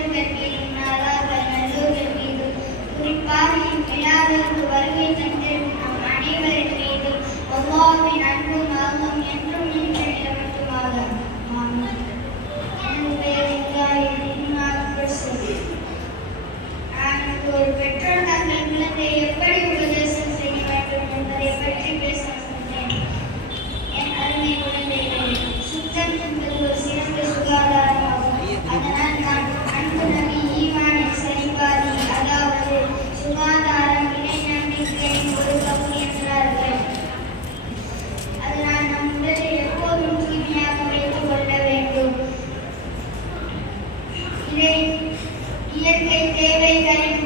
சிறுவர்கள் மீதும் நாதார்கள் நல்லோர்கள் மீதும் குறிப்பாக இவ்விழாவிற்கு வருகை தந்திருக்கும் நம் அனைவரின் மீதும் அல்லாஹ்வின் அன்பும் அருளும் என்றும் நின்று நிலவட்டுமாக. ஆமீன். எனது பெயர் ஒரு பெற்றோர் தங்கள் குழந்தையை எப்படி உபதேசம் செய்ய வேண்டும் என்பதை பற்றி பேச வந்தேன். என் அருமை குழந்தைகளே, சுத்தம் என்பது ஒரு சிறந்த சுகாதாரமாகும். அதனால் நான் அன்பு நபி ஈமானை சரிபாதி, அதாவது சுகாதாரம் இணை நம்பிக்கையின் ஒரு பகுதி என்றார்கள். அதனால் நம் உடலை எப்போதும் தூய்மையாக வைத்துக் கொள்ள வேண்டும். இயற்கை தேவைகளின்